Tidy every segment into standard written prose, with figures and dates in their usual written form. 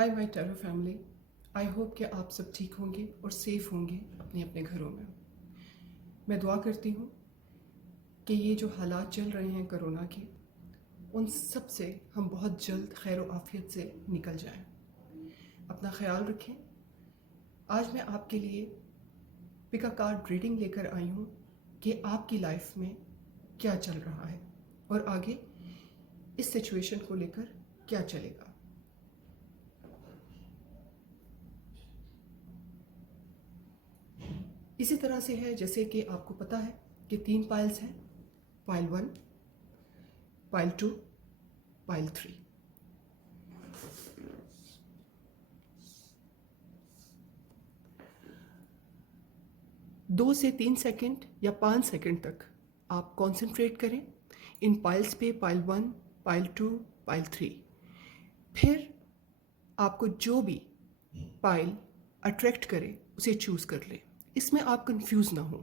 Hi my tarot family. I hope कि आप सब ठीक होंगे और सेफ होंगे अपने अपने घरों में। मैं दुआ करती हूँ कि ये जो हालात चल रहे हैं कोरोना के, उन सब से हम बहुत जल्द खैर व आफियत से निकल जाएं। अपना ख्याल रखें। आज मैं आपके लिए पिक अ कार्ड रीडिंग लेकर आई हूँ कि आपकी लाइफ में क्या चल रहा है और आगे इस सिचुएशन को लेकर क्या चलेगा। इसी तरह से है जैसे कि आपको पता है कि 3 पाइल्स हैं, पाइल 1, पाइल 2, पाइल 3। 2 से 3 सेकंड या 5 सेकंड तक आप कंसंट्रेट करें इन पाइल्स पे, पाइल 1, पाइल 2, पाइल 3। फिर आपको जो भी पाइल अट्रैक्ट करे उसे चूज कर ले। इसमें आप कंफ्यूज ना हो।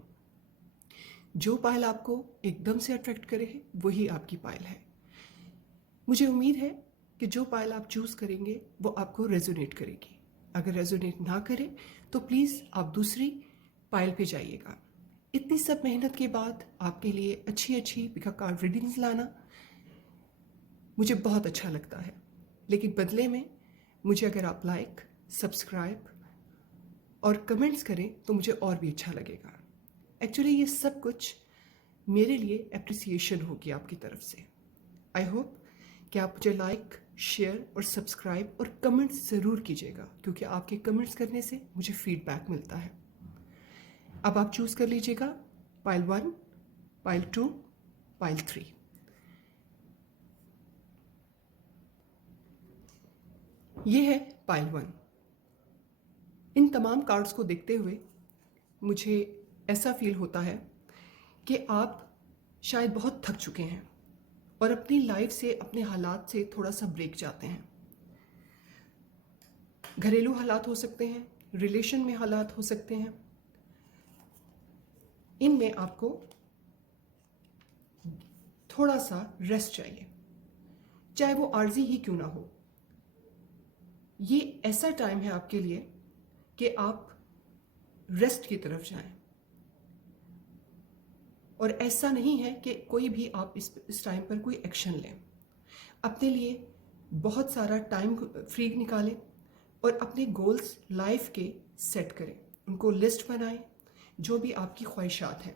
जो पाइल आपको एकदम से अट्रैक्ट करे वही आपकी पाइल है। मुझे उम्मीद है कि जो पाइल आप चूज करेंगे वो आपको रेजोनेट करेगी। अगर रेजोनेट ना करे तो प्लीज़ आप दूसरी पाइल पे जाइएगा। इतनी सब मेहनत के बाद आपके लिए अच्छी अच्छी पिक अ कार्ड रीडिंग्स लाना मुझे बहुत अच्छा लगता है, लेकिन बदले में मुझे अगर आप लाइक, सब्सक्राइब और कमेंट्स करें तो मुझे और भी अच्छा लगेगा। एक्चुअली ये सब कुछ मेरे लिए अप्रिसिएशन होगी आपकी तरफ से। आई होप कि आप मुझे लाइक, शेयर और सब्सक्राइब और कमेंट्स ज़रूर कीजिएगा, क्योंकि आपके कमेंट्स करने से मुझे फीडबैक मिलता है। अब आप चूज़ कर लीजिएगा पाइल 1, पाइल 2, पाइल 3। ये है पाइल 1। इन तमाम कार्ड्स को देखते हुए मुझे ऐसा फील होता है कि आप शायद बहुत थक चुके हैं और अपनी लाइफ से, अपने हालात से थोड़ा सा ब्रेक चाहते हैं। घरेलू हालात हो सकते हैं, रिलेशन में हालात हो सकते हैं। इनमें आपको थोड़ा सा रेस्ट चाहिए, चाहे वो आर्जी ही क्यों ना हो। ये ऐसा टाइम है आपके लिए कि आप रेस्ट की तरफ जाएं। और ऐसा नहीं है कि कोई भी आप इस टाइम पर कोई एक्शन लें। अपने लिए बहुत सारा टाइम फ्री निकालें और अपने गोल्स लाइफ के सेट करें, उनको लिस्ट बनाएं, जो भी आपकी ख्वाहिशात हैं।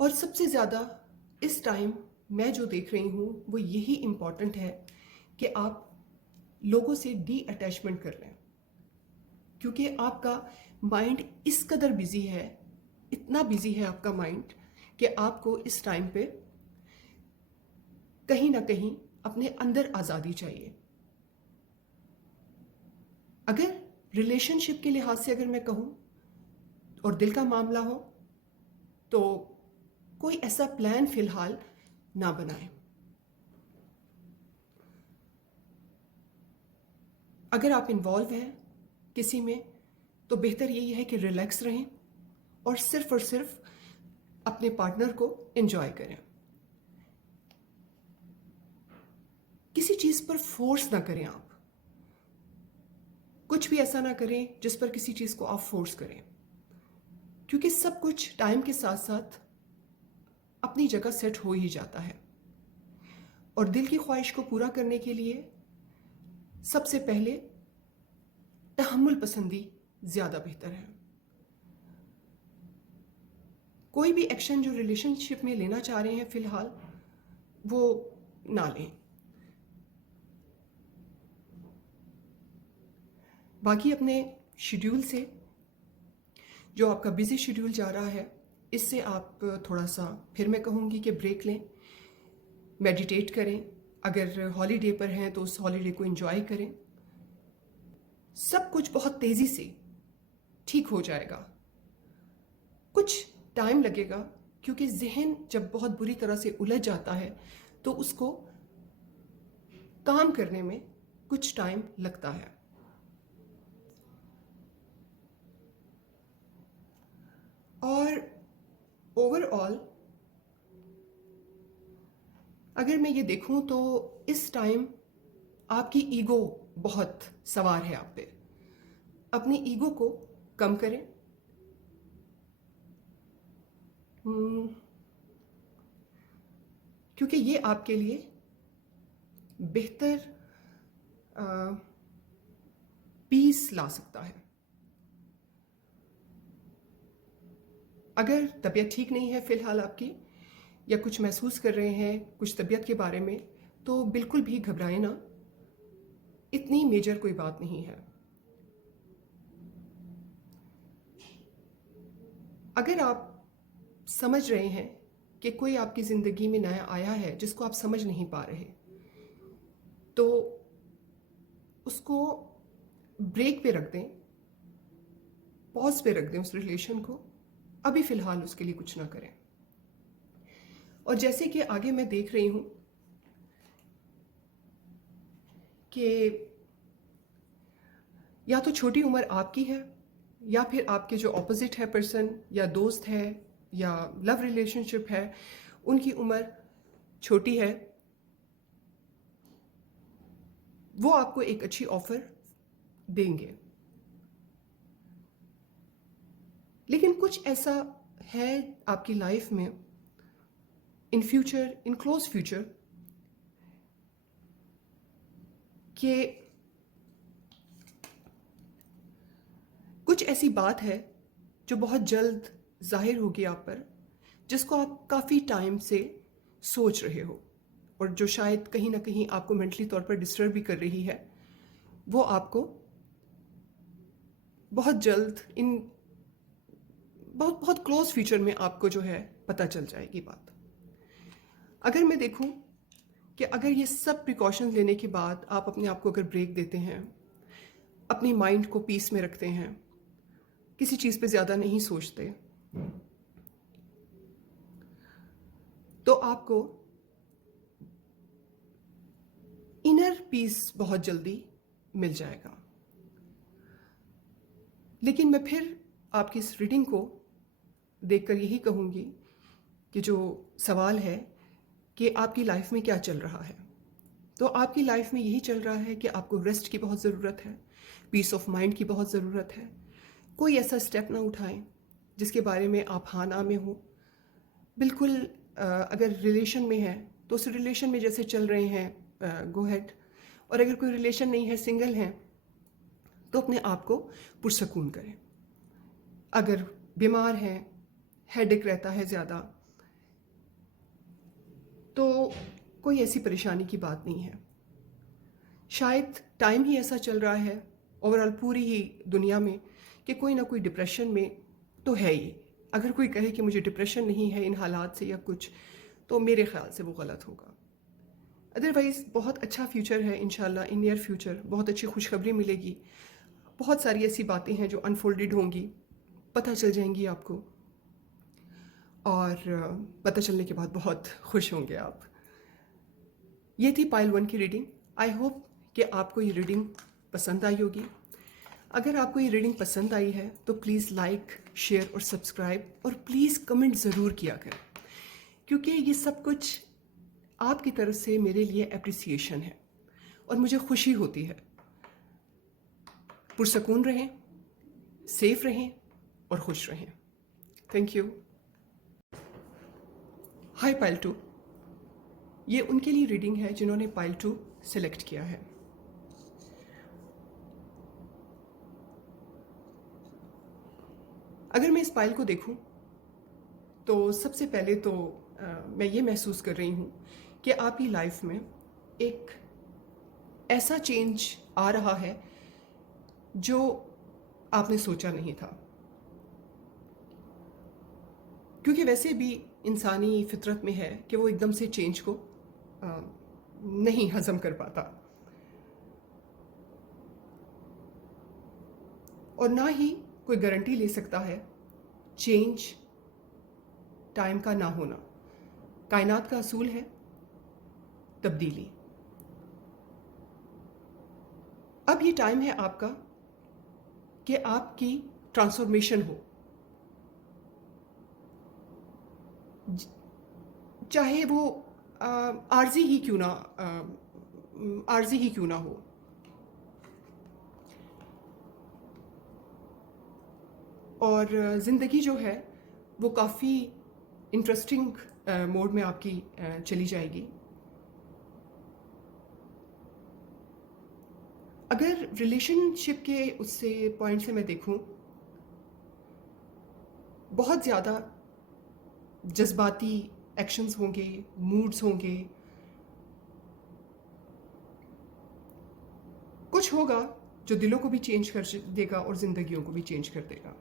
और सबसे ज़्यादा इस टाइम मैं जो देख रही हूँ वो यही इम्पॉर्टेंट है कि आप लोगों से डी अटैचमेंट कर लें, क्योंकि आपका माइंड इस कदर बिजी है, इतना बिजी है आपका माइंड कि आपको इस टाइम पे कहीं ना कहीं अपने अंदर आज़ादी चाहिए। अगर रिलेशनशिप के लिहाज से अगर मैं कहूँ और दिल का मामला हो तो कोई ऐसा प्लान फिलहाल ना बनाएं। अगर आप इन्वॉल्व हैं किसी में तो बेहतर यही है कि रिलैक्स रहें और सिर्फ अपने पार्टनर को एंजॉय करें। किसी चीज पर फोर्स ना करें। आप कुछ भी ऐसा ना करें जिस पर किसी चीज को आप फोर्स करें, क्योंकि सब कुछ टाइम के साथ साथ अपनी जगह सेट हो ही जाता है। और दिल की ख्वाहिश को पूरा करने के लिए सबसे पहले तहम्मुल पसंदी ज्यादा बेहतर है। कोई भी एक्शन जो रिलेशनशिप में लेना चाह रहे हैं फिलहाल वो ना लें। बाकी अपने शेड्यूल से, जो आपका बिजी शेड्यूल जा रहा है, इससे आप थोड़ा सा, फिर मैं कहूँगी कि ब्रेक लें, मेडिटेट करें। अगर हॉलीडे पर हैं तो उस हॉलीडे को एंजॉय करें। सब कुछ बहुत तेज़ी से ठीक हो जाएगा। कुछ टाइम लगेगा, क्योंकि जहन जब बहुत बुरी तरह से उलझ जाता है तो उसको काम करने में कुछ टाइम लगता है। और ओवरऑल अगर मैं ये देखूं तो इस टाइम आपकी ईगो बहुत सवार है आप पे। अपनी ईगो को कम करें। हम्म, क्योंकि ये आपके लिए बेहतर पीस ला सकता है। अगर तबीयत ठीक नहीं है फ़िलहाल आपकी, या कुछ महसूस कर रहे हैं कुछ तबीयत के बारे में, तो बिल्कुल भी घबराएं ना। इतनी मेजर कोई बात नहीं है। अगर आप समझ रहे हैं कि कोई आपकी ज़िंदगी में नया आया है जिसको आप समझ नहीं पा रहे, तो उसको ब्रेक पे रख दें, पॉज पे रख दें उस रिलेशन को। अभी फ़िलहाल उसके लिए कुछ ना करें। और जैसे कि आगे मैं देख रही हूँ कि या तो छोटी उम्र आपकी है, या फिर आपके जो ऑपोजिट है पर्सन, या दोस्त है, या लव रिलेशनशिप है, उनकी उम्र छोटी है। वो आपको एक अच्छी ऑफर देंगे, लेकिन कुछ ऐसा है आपकी लाइफ में in future, in close future, कि कुछ ऐसी बात है जो बहुत जल्द जाहिर होगी आप पर, जिसको आप काफ़ी टाइम से सोच रहे हो, और जो शायद कहीं ना कहीं आपको मेंटली तौर पर डिस्टर्ब भी कर रही है। वो आपको बहुत जल्द, इन बहुत बहुत क्लोज फ्यूचर में आपको जो है पता चल जाएगी बात। अगर मैं देखूं कि अगर ये सब प्रिकॉशंस लेने के बाद आप अपने आप को अगर ब्रेक देते हैं, अपनी माइंड को पीस में रखते हैं, किसी चीज़ पे ज़्यादा नहीं सोचते, तो आपको इनर पीस बहुत जल्दी मिल जाएगा। लेकिन मैं फिर आपकी इस रीडिंग को देखकर यही कहूँगी कि जो सवाल है कि आपकी लाइफ में क्या चल रहा है, तो आपकी लाइफ में यही चल रहा है कि आपको रेस्ट की बहुत ज़रूरत है, पीस ऑफ माइंड की बहुत ज़रूरत है। कोई ऐसा स्टेप ना उठाएं जिसके बारे में आप हाँ ना में हो। बिल्कुल अगर रिलेशन में है तो उस रिलेशन में जैसे चल रहे हैं, गो हेड। और अगर कोई रिलेशन नहीं है, सिंगल हैं, तो अपने आप को पुरसकून करें। अगर बीमार हैं, हेडेक रहता है ज़्यादा, तो कोई ऐसी परेशानी की बात नहीं है। शायद टाइम ही ऐसा चल रहा है ओवरऑल पूरी ही दुनिया में कि कोई ना कोई डिप्रेशन में तो है ही। अगर कोई कहे कि मुझे डिप्रेशन नहीं है इन हालात से या कुछ, तो मेरे ख्याल से वो गलत होगा। अदरवाइज़ बहुत अच्छा फ्यूचर है इंशाल्लाह। इन नियर फ्यूचर बहुत अच्छी खुशखबरी मिलेगी। बहुत सारी ऐसी बातें हैं जो अनफोल्डेड होंगी, पता चल जाएंगी आपको, और पता चलने के बाद बहुत खुश होंगे आप। ये थी पाइल 1 की रीडिंग। आई होप कि आपको ये रीडिंग पसंद आई होगी। अगर आपको ये रीडिंग पसंद आई है तो प्लीज़ लाइक, शेयर और सब्सक्राइब, और प्लीज़ कमेंट ज़रूर किया करें, क्योंकि ये सब कुछ आपकी तरफ से मेरे लिए अप्रिसिएशन है और मुझे खुशी होती है। पुरसकून रहें, सेफ रहें और खुश रहें। Thank you. हाय पाइल 2, ये उनके लिए रीडिंग है जिन्होंने पाइल 2 सेलेक्ट किया है। अगर मैं इस पाइल को देखूं तो सबसे पहले तो मैं ये महसूस कर रही हूँ कि आपकी लाइफ में एक ऐसा चेंज आ रहा है जो आपने सोचा नहीं था, क्योंकि वैसे भी इंसानी फितरत में है कि वो एकदम से चेंज को नहीं हजम कर पाता, और ना ही कोई गारंटी ले सकता है चेंज टाइम का ना होना। कायनात का असूल है तब्दीली। अब ये टाइम है आपका कि आपकी ट्रांसफॉर्मेशन हो, चाहे वो आर्जी ही क्यों ना आर्जी ही क्यों ना हो। और ज़िंदगी जो है वो काफ़ी इंटरेस्टिंग मोड में आपकी चली जाएगी। अगर रिलेशनशिप के उससे पॉइंट से मैं देखूं, बहुत ज़्यादा जज्बाती एक्शंस होंगे, मूड्स होंगे, कुछ होगा जो दिलों को भी चेंज कर देगा और ज़िंदगियों को भी चेंज कर देगा।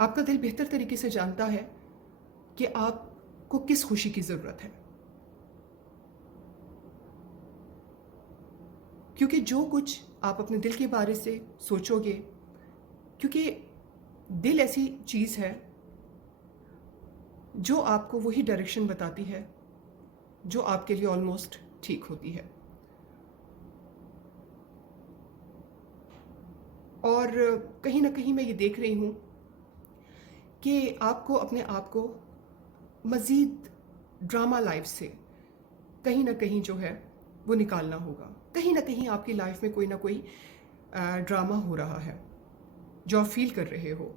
आपका दिल बेहतर तरीके से जानता है कि आपको किस खुशी की ज़रूरत है, क्योंकि जो कुछ आप अपने दिल के बारे से सोचोगे, क्योंकि दिल ऐसी चीज़ है जो आपको वही डायरेक्शन बताती है जो आपके लिए ऑलमोस्ट ठीक होती है। और कहीं ना कहीं मैं ये देख रही हूँ कि आपको अपने आप को मज़ीद ड्रामा लाइफ से कहीं ना कहीं जो है वो निकालना होगा। कहीं ना कहीं आपकी लाइफ में कोई ना कोई ड्रामा हो रहा है जो आप फील कर रहे हो,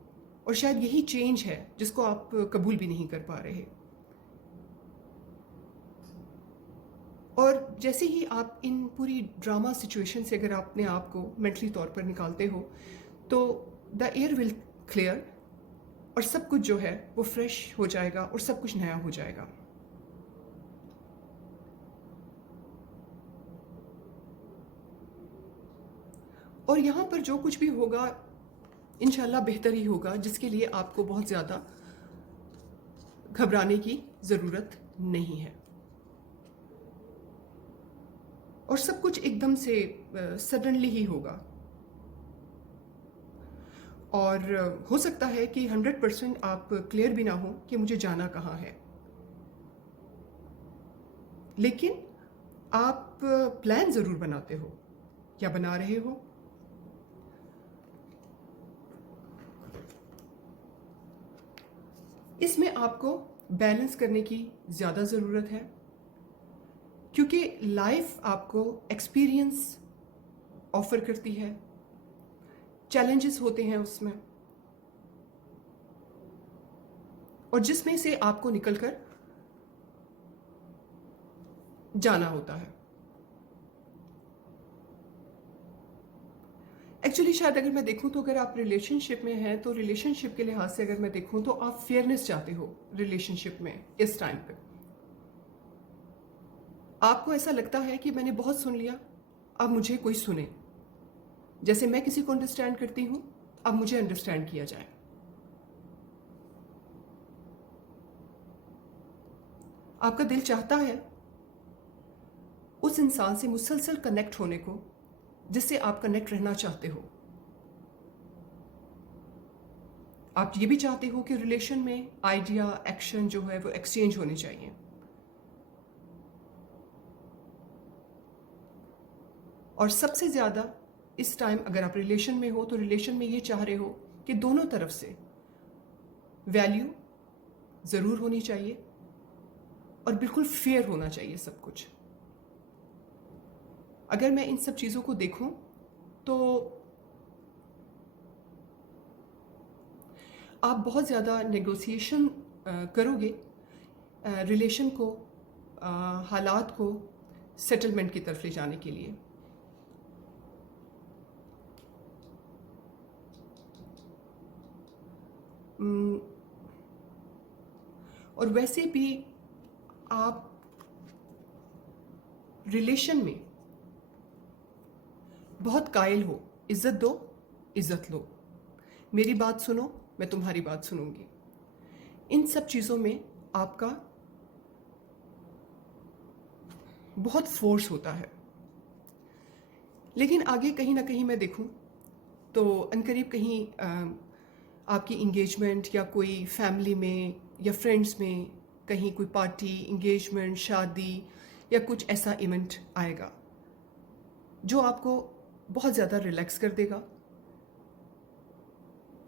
और शायद यही चेंज है जिसको आप कबूल भी नहीं कर पा रहे। और जैसे ही आप इन पूरी ड्रामा सिचुएशन से अगर आप अपने आप को मेंटली तौर पर निकालते हो तो द एयर विल क्लियर, और सब कुछ जो है वो फ्रेश हो जाएगा और सब कुछ नया हो जाएगा। और यहाँ पर जो कुछ भी होगा इंशाल्लाह बेहतर ही होगा, जिसके लिए आपको बहुत ज़्यादा घबराने की ज़रूरत नहीं है। और सब कुछ एकदम से सडनली ही होगा। और हो सकता है कि 100% आप क्लियर भी ना हो कि मुझे जाना कहाँ है, लेकिन आप प्लान ज़रूर बनाते हो या बना रहे हो। इसमें आपको बैलेंस करने की ज़्यादा ज़रूरत है, क्योंकि लाइफ आपको एक्सपीरियंस ऑफर करती है, चैलेंजेस होते हैं उसमें, और जिसमें से आपको निकलकर जाना होता है। एक्चुअली शायद अगर मैं देखूं तो अगर आप रिलेशनशिप में हैं तो रिलेशनशिप के लिहाज से अगर मैं देखूं तो आप फेयरनेस चाहते हो रिलेशनशिप में। इस टाइम पे आपको ऐसा लगता है कि मैंने बहुत सुन लिया, अब मुझे कोई सुने। जैसे मैं किसी को अंडरस्टैंड करती हूं, अब मुझे अंडरस्टैंड किया जाए। आपका दिल चाहता है उस इंसान से मुसलसल कनेक्ट होने को जिससे आप कनेक्ट रहना चाहते हो। आप ये भी चाहते हो कि रिलेशन में आइडिया, एक्शन जो है वो एक्सचेंज होने चाहिए। और सबसे ज़्यादा इस टाइम अगर आप रिलेशन में हो तो रिलेशन में ये चाह रहे हो कि दोनों तरफ से वैल्यू ज़रूर होनी चाहिए और बिल्कुल फेयर होना चाहिए सब कुछ। अगर मैं इन सब चीज़ों को देखूं तो आप बहुत ज़्यादा नेगोशिएशन करोगे रिलेशन को, हालात को सेटलमेंट की तरफ ले जाने के लिए। और वैसे भी आप रिलेशन में बहुत कायल हो। इज्जत दो, इज्जत लो, मेरी बात सुनो, मैं तुम्हारी बात सुनूंगी। इन सब चीज़ों में आपका बहुत फोर्स होता है। लेकिन आगे कहीं ना कहीं मैं देखूं तो अनकरीब कहीं आपकी इंगेजमेंट या कोई फैमिली में या फ्रेंड्स में कहीं कोई पार्टी, इंगेजमेंट, शादी या कुछ ऐसा इवेंट आएगा जो आपको बहुत ज़्यादा रिलैक्स कर देगा।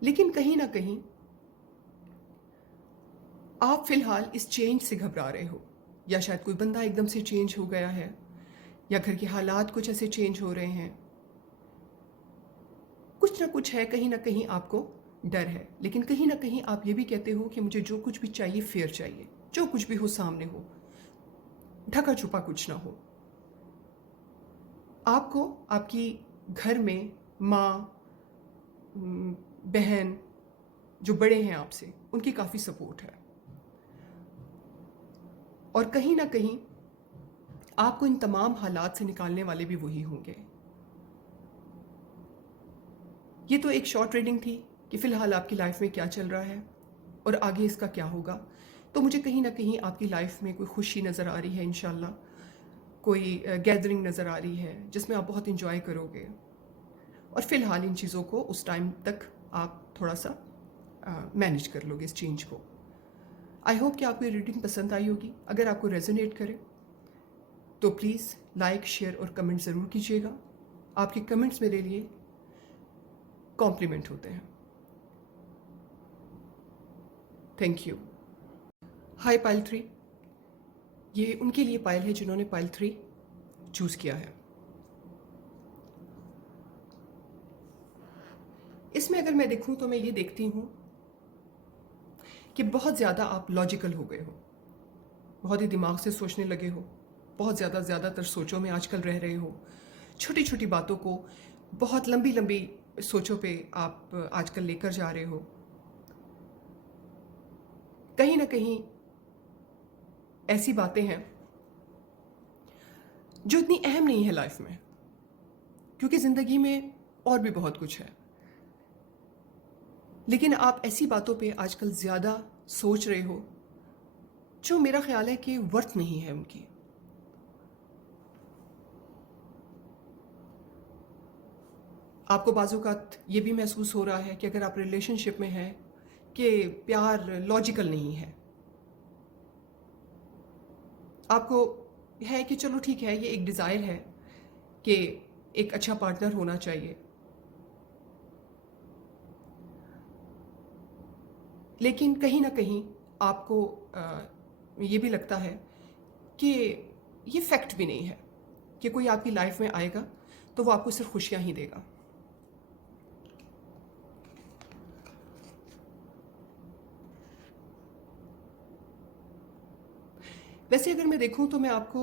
लेकिन कहीं ना कहीं आप फ़िलहाल इस चेंज से घबरा रहे हो, या शायद कोई बंदा एकदम से चेंज हो गया है, या घर के हालात कुछ ऐसे चेंज हो रहे हैं। कुछ ना कुछ है, कहीं न कहीं आपको डर है, लेकिन कहीं न कहीं आप ये भी कहते हो कि मुझे जो कुछ भी चाहिए फेयर चाहिए, जो कुछ भी हो सामने हो, ढका-छुपा कुछ ना हो। आपको आपकी घर में माँ, बहन, जो बड़े हैं आपसे, उनकी काफ़ी सपोर्ट है, और कहीं न कहीं आपको इन तमाम हालात से निकालने वाले भी वही होंगे। ये तो एक शॉर्ट रीडिंग थी कि फ़िलहाल आपकी लाइफ में क्या चल रहा है और आगे इसका क्या होगा। तो मुझे कहीं न कहीं आपकी लाइफ में कोई खुशी नज़र आ रही है इंशाल्लाह, कोई गैदरिंग नज़र आ रही है जिसमें आप बहुत एन्जॉय करोगे, और फ़िलहाल इन चीज़ों को उस टाइम तक आप थोड़ा-सा मैनेज कर लोगे इस चेंज को। आई होप कि आपको ये रीडिंग पसंद आई होगी। अगर आपको रेज़ोनेट करे तो प्लीज़ लाइक, शेयर और कमेंट ज़रूर कीजिएगा। आपके कमेंट्स मेरे लिए कॉम्प्लीमेंट होते हैं। Thank you. हाय पाइल 3, ये उनके लिए पाइल है जिन्होंने पाइल 3 चूज़ किया है। इसमें अगर मैं देखूं तो मैं ये देखती हूँ कि बहुत ज़्यादा आप लॉजिकल हो गए हो, बहुत ही दिमाग से सोचने लगे हो, बहुत ज़्यादातर सोचों में आजकल रह रहे हो, छोटी छोटी बातों को बहुत लंबी लंबी सोचों पे आप आजकल लेकर जा रहे हो। कहीं ना कहीं ऐसी बातें हैं जो इतनी अहम नहीं है लाइफ में, क्योंकि ज़िंदगी में और भी बहुत कुछ है, लेकिन आप ऐसी बातों पे आजकल ज़्यादा सोच रहे हो जो मेरा ख्याल है कि वर्थ नहीं है उनकी। आपको बाज़-औक़ात ये भी महसूस हो रहा है कि अगर आप रिलेशनशिप में हैं कि प्यार लॉजिकल नहीं है। आपको है कि चलो ठीक है, ये एक डिज़ायर है कि एक अच्छा पार्टनर होना चाहिए, लेकिन कहीं न कहीं आपको ये भी लगता है कि ये फैक्ट भी नहीं है कि कोई आपकी लाइफ में आएगा तो वो आपको सिर्फ खुशियाँ ही देगा। वैसे अगर मैं देखूं तो मैं आपको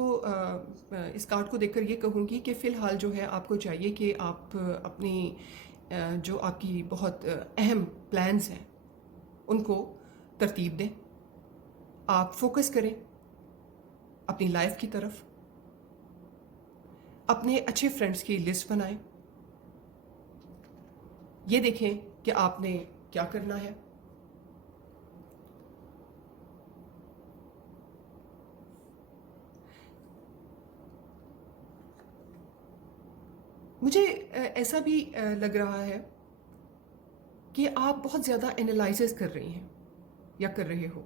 इस कार्ड को देखकर ये कहूँगी कि फ़िलहाल जो है आपको चाहिए कि आप अपनी जो आपकी बहुत अहम प्लान्स हैं उनको तरतीब दें। आप फोकस करें अपनी लाइफ की तरफ, अपने अच्छे फ्रेंड्स की लिस्ट बनाएं, ये देखें कि आपने क्या करना है। मुझे ऐसा भी लग रहा है कि आप बहुत ज़्यादा एनालिसिस कर रही हैं या कर रहे हो।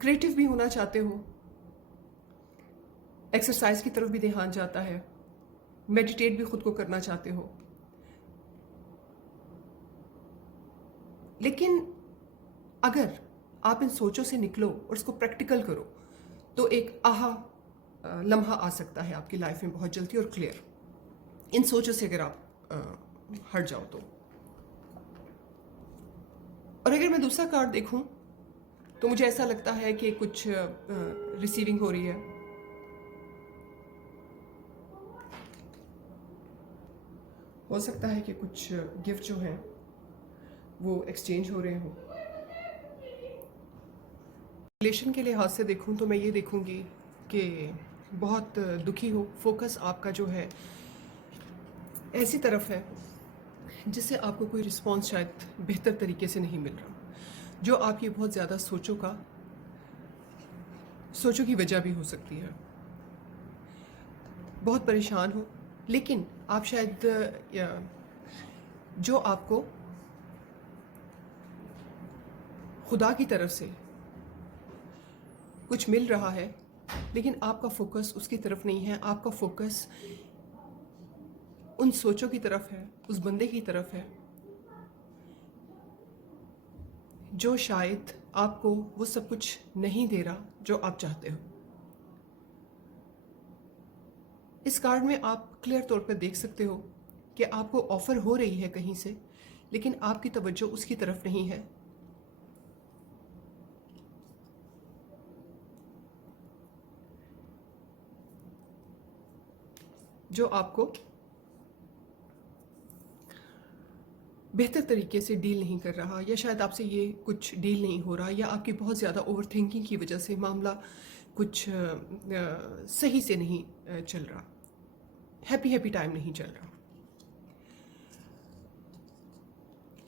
क्रिएटिव भी होना चाहते हो, एक्सरसाइज की तरफ भी ध्यान जाता है, मेडिटेट भी खुद को करना चाहते हो, लेकिन अगर आप इन सोचों से निकलो और इसको प्रैक्टिकल करो तो एक लम्हा आ सकता है आपकी लाइफ में बहुत जल्दी और क्लियर, इन सोचों से अगर आप हट जाओ तो। और अगर मैं दूसरा कार्ड देखूं तो मुझे ऐसा लगता है कि कुछ रिसीविंग हो रही है। हो सकता है कि कुछ गिफ्ट जो हैं वो एक्सचेंज हो रहे हों। रिलेशन के लिहाज से देखूं तो मैं ये देखूंगी कि बहुत दुखी हो, फोकस आपका जो है ऐसी तरफ है जिससे आपको कोई रिस्पॉन्स शायद बेहतर तरीके से नहीं मिल रहा, जो आपकी बहुत ज़्यादा सोचों की वजह भी हो सकती है। बहुत परेशान हो, लेकिन आप शायद जो आपको खुदा की तरफ से कुछ मिल रहा है, लेकिन आपका फोकस उसकी तरफ नहीं है, आपका फोकस उन सोचों की तरफ है, उस बंदे की तरफ है जो शायद आपको वो सब कुछ नहीं दे रहा जो आप चाहते हो। इस कार्ड में आप क्लियर तौर पर देख सकते हो कि आपको ऑफ़र हो रही है कहीं से, लेकिन आपकी तवज्जो उसकी तरफ नहीं है। जो आपको बेहतर तरीके से डील नहीं कर रहा, या शायद आपसे ये कुछ डील नहीं हो रहा, या आपकी बहुत ज़्यादा ओवर थिंकिंग की वजह से मामला कुछ सही से नहीं चल रहा, हैप्पी टाइम नहीं चल रहा।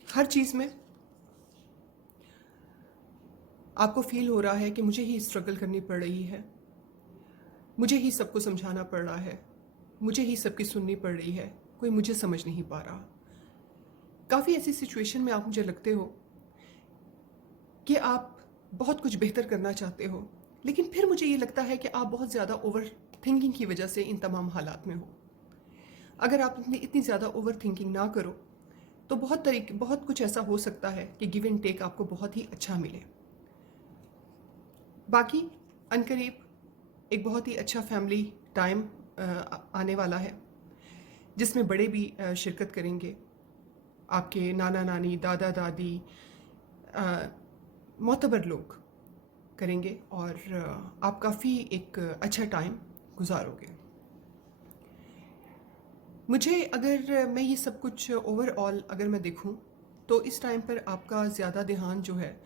हर चीज़ में आपको फील हो रहा है कि मुझे ही स्ट्रगल करनी पड़ रही है, मुझे ही सबको समझाना पड़ रहा है, मुझे ही सबकी सुननी पड़ रही है, कोई मुझे समझ नहीं पा रहा। काफ़ी ऐसी सिचुएशन में आप मुझे लगते हो कि आप बहुत कुछ बेहतर करना चाहते हो, लेकिन फिर मुझे ये लगता है कि आप बहुत ज़्यादा ओवर थिंकिंग की वजह से इन तमाम हालात में हो। अगर आप इतनी ज़्यादा ओवर थिंकिंग ना करो तो बहुत कुछ ऐसा हो सकता है कि गिव एंड टेक आपको बहुत ही अच्छा मिले। बाकी अनकरीब एक बहुत ही अच्छा फैमिली टाइम आने वाला है, जिसमें बड़े भी शिरकत करेंगे। आपके नाना नानी, दादा दादी, मोतबर लोग करेंगे, और आप काफ़ी एक अच्छा टाइम गुजारोगे। मुझे अगर मैं ये सब कुछ ओवरऑल अगर मैं देखूं तो इस टाइम पर आपका ज़्यादा ध्यान जो है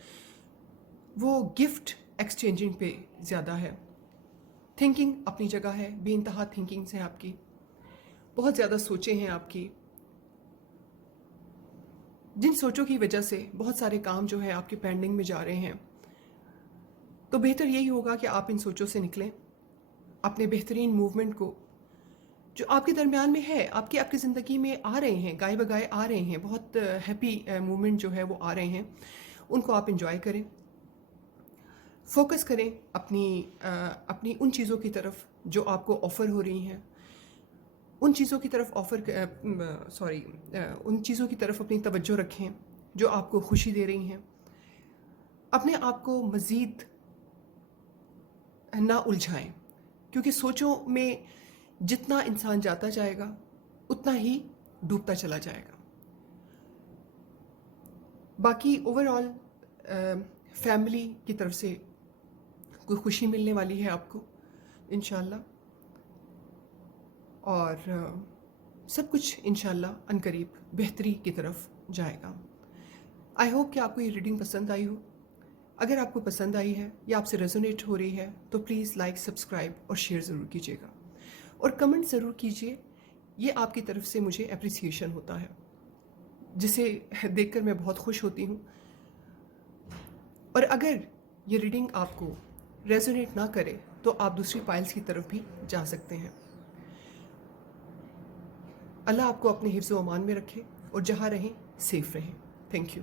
वो गिफ्ट एक्सचेंजिंग पे ज़्यादा है। थिंकिंग अपनी जगह है, बेइंतहा थिंकिंग्स हैं आपकी, बहुत ज़्यादा सोचें हैं आपकी, जिन सोचों की वजह से बहुत सारे काम जो है आपके पेंडिंग में जा रहे हैं। तो बेहतर यही होगा कि आप इन सोचों से निकलें, अपने बेहतरीन मूवमेंट को जो आपके दरमियान में है, आपकी ज़िंदगी में आ रहे हैं, गाए बगाए आ रहे हैं, बहुत हैप्पी मूवमेंट जो है वो आ रहे हैं, उनको आप इंजॉय करें। फोकस करें अपनी उन चीज़ों की तरफ जो आपको ऑफ़र हो रही हैं, उन चीज़ों की तरफ उन चीज़ों की तरफ अपनी तवज्जो रखें जो आपको खुशी दे रही हैं। अपने आप को मज़ीद ना उलझाएं, क्योंकि सोचों में जितना इंसान जाता जाएगा उतना ही डूबता चला जाएगा। बाकी ओवरऑल फैमिली की तरफ से कोई खुशी मिलने वाली है आपको इंशाल्लाह, और सब कुछ इंशाल्लाह अनकरीब बेहतरी की तरफ जाएगा। आई होप कि आपको ये रीडिंग पसंद आई हो। अगर आपको पसंद आई है या आपसे रेजोनेट हो रही है तो प्लीज़ लाइक, सब्सक्राइब और शेयर ज़रूर कीजिएगा, और कमेंट ज़रूर कीजिए। ये आपकी तरफ से मुझे अप्रिसिएशन होता है, जिसे देखकर मैं बहुत खुश होती हूँ। और अगर ये रीडिंग आपको रेजोनेट ना करे तो आप दूसरी पाइल्स की तरफ भी जा सकते हैं। अल्लाह आपको अपने हिफ्ज़ व अमान में रखे और जहाँ रहें सेफ रहें। Thank you.